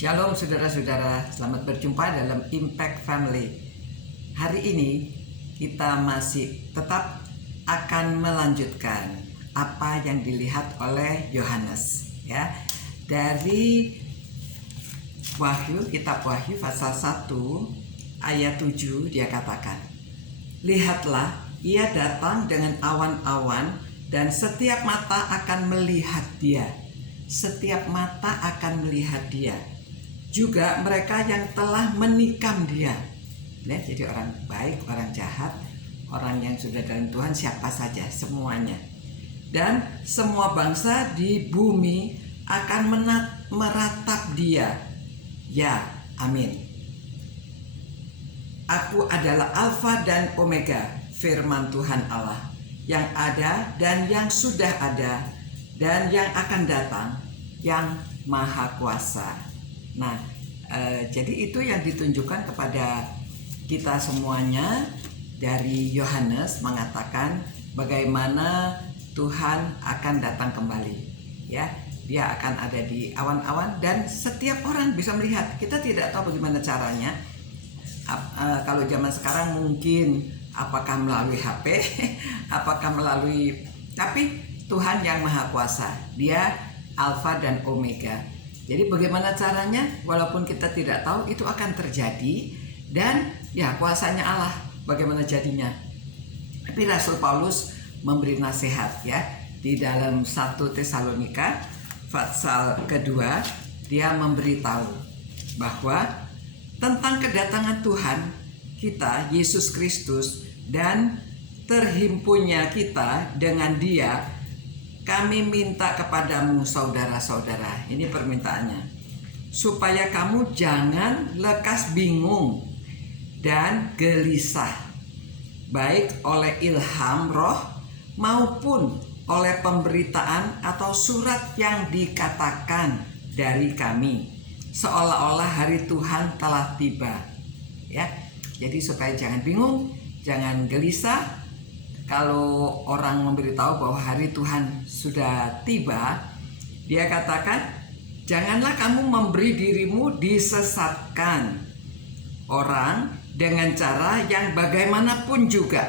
Shalom saudara-saudara, selamat berjumpa dalam Impact Family. Hari ini kita masih tetap akan melanjutkan apa yang dilihat oleh Yohanes, ya. Dari Wahyu, kitab Wahyu pasal 1 ayat 7 dia katakan, "Lihatlah, ia datang dengan awan-awan dan setiap mata akan melihat dia." Setiap mata akan melihat dia. Juga mereka yang telah menikam dia. Lihat, jadi orang baik, orang jahat, orang yang sudah dalam Tuhan, siapa saja, semuanya. Dan semua bangsa di bumi akan meratap dia. Ya, amin. Aku adalah Alfa dan Omega, firman Tuhan Allah, yang ada dan yang sudah ada dan yang akan datang, yang maha kuasa. Nah, jadi itu yang ditunjukkan kepada kita semuanya dari Yohanes mengatakan bagaimana Tuhan akan datang kembali. Ya, dia akan ada di awan-awan dan setiap orang bisa melihat. Kita tidak tahu bagaimana caranya. Kalau zaman sekarang mungkin apakah melalui HP, apakah melalui, tapi Tuhan yang maha kuasa, dia Alfa dan Omega. Jadi bagaimana caranya? Walaupun kita tidak tahu, itu akan terjadi. Dan ya, kuasanya Allah, bagaimana jadinya. Tapi Rasul Paulus memberi nasihat, ya. Di dalam 1 Tesalonika pasal kedua, dia memberitahu bahwa tentang kedatangan Tuhan kita, Yesus Kristus, dan terhimpunnya kita dengan dia. Kami minta kepadamu saudara-saudara, ini permintaannya, supaya kamu jangan lekas bingung dan gelisah, baik oleh ilham roh maupun oleh pemberitaan atau surat yang dikatakan dari kami, seolah-olah hari Tuhan telah tiba. Ya, jadi supaya jangan bingung, jangan gelisah. Kalau orang memberitahu bahwa hari Tuhan sudah tiba, dia katakan, janganlah kamu memberi dirimu disesatkan orang dengan cara yang bagaimanapun juga.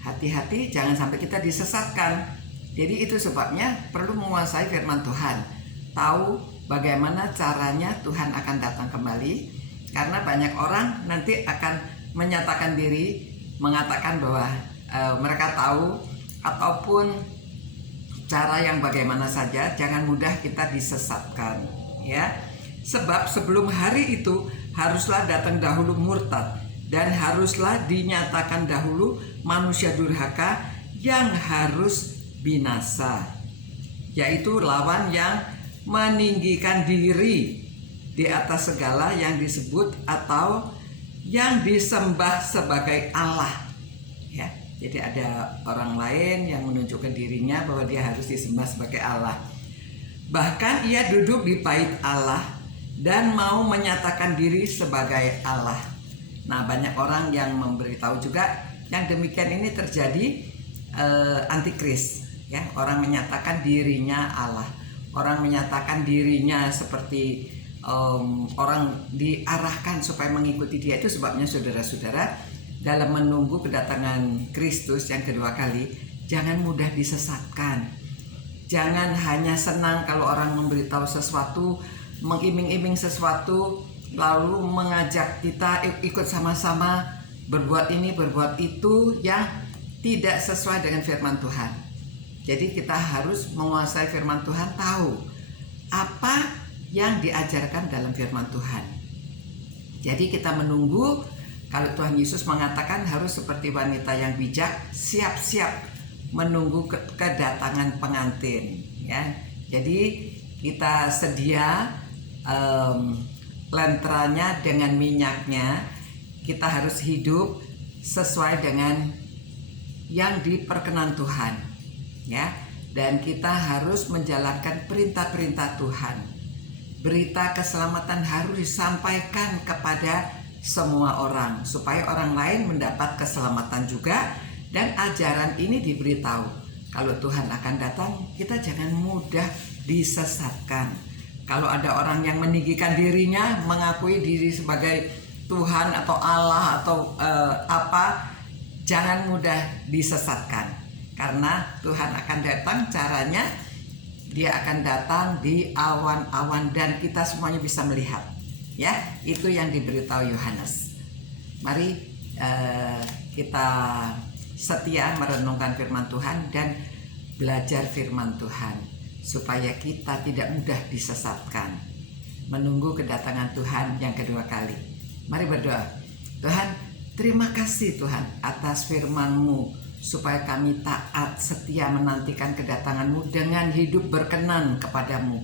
Hati-hati, jangan sampai kita disesatkan. Jadi itu sebabnya perlu menguasai firman Tuhan, tahu bagaimana caranya Tuhan akan datang kembali. Karena banyak orang nanti akan menyatakan diri, mengatakan bahwa mereka tahu, ataupun cara yang bagaimana saja. Jangan mudah kita disesatkan, ya. Sebab sebelum hari itu haruslah datang dahulu murtad, dan haruslah dinyatakan dahulu manusia durhaka yang harus binasa, yaitu lawan yang meninggikan diri di atas segala yang disebut atau yang disembah sebagai Allah. Ya, jadi ada orang lain yang menunjukkan dirinya bahwa dia harus disembah sebagai Allah. Bahkan ia duduk di bait Allah dan mau menyatakan diri sebagai Allah. Nah, banyak orang yang memberitahu juga yang demikian ini terjadi antikris. Ya, orang menyatakan dirinya Allah, orang menyatakan dirinya seperti orang diarahkan supaya mengikuti dia. Itu sebabnya saudara-saudara, dalam menunggu kedatangan Kristus yang kedua kali, jangan mudah disesatkan. Jangan hanya senang kalau orang memberitahu sesuatu, mengiming-iming sesuatu, lalu mengajak kita ikut sama-sama berbuat ini, berbuat itu yang tidak sesuai dengan firman Tuhan. Jadi kita harus menguasai firman Tuhan, tahu apa yang diajarkan dalam firman Tuhan. Jadi kita menunggu. Kalau Tuhan Yesus mengatakan harus seperti wanita yang bijak, siap-siap menunggu kedatangan pengantin, ya. Jadi kita sedia lentranya dengan minyaknya. Kita harus hidup sesuai dengan yang diperkenan Tuhan, ya. Dan kita harus menjalankan perintah-perintah Tuhan. Berita keselamatan harus disampaikan kepada semua orang, supaya orang lain mendapat keselamatan juga. Dan ajaran ini diberitahu. Kalau Tuhan akan datang, kita jangan mudah disesatkan. Kalau ada orang yang meninggikan dirinya, mengakui diri sebagai Tuhan atau Allah atau jangan mudah disesatkan. Karena Tuhan akan datang, caranya Dia akan datang di awan-awan dan kita semuanya bisa melihat. Ya, itu yang diberitahu Yohanes. Mari kita setia merenungkan firman Tuhan dan belajar firman Tuhan supaya kita tidak mudah disesatkan. Menunggu kedatangan Tuhan yang kedua kali. Mari berdoa. Tuhan, terima kasih Tuhan atas firman-Mu supaya kami taat setia menantikan kedatangan-Mu dengan hidup berkenan kepadamu.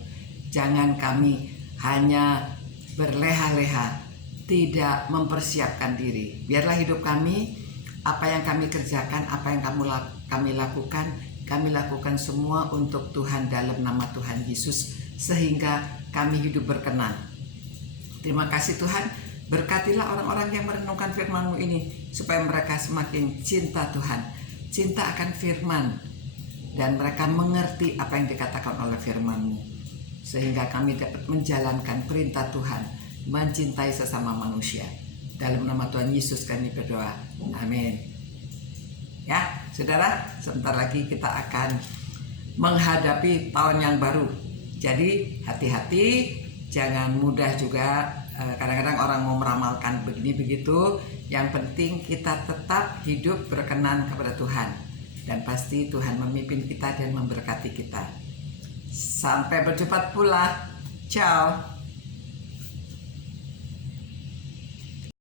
Jangan kami hanya berleha-leha, tidak mempersiapkan diri. Biarlah hidup kami, apa yang kami kerjakan, apa yang kami lakukan semua untuk Tuhan dalam nama Tuhan Yesus, sehingga kami hidup berkenan. Terima kasih Tuhan, berkatilah orang-orang yang merenungkan firman-Mu ini, supaya mereka semakin cinta Tuhan, cinta akan firman, dan mereka mengerti apa yang dikatakan oleh firman-Mu, sehingga kami dapat menjalankan perintah Tuhan, mencintai sesama manusia. Dalam nama Tuhan Yesus kami berdoa, amin. Ya, saudara, sebentar lagi kita akan menghadapi tahun yang baru. Jadi hati-hati, jangan mudah juga. Kadang-kadang orang mau meramalkan begini begitu. Yang penting kita tetap hidup berkenan kepada Tuhan, dan pasti Tuhan memimpin kita dan memberkati kita. Sampai berjumpa pula. Ciao.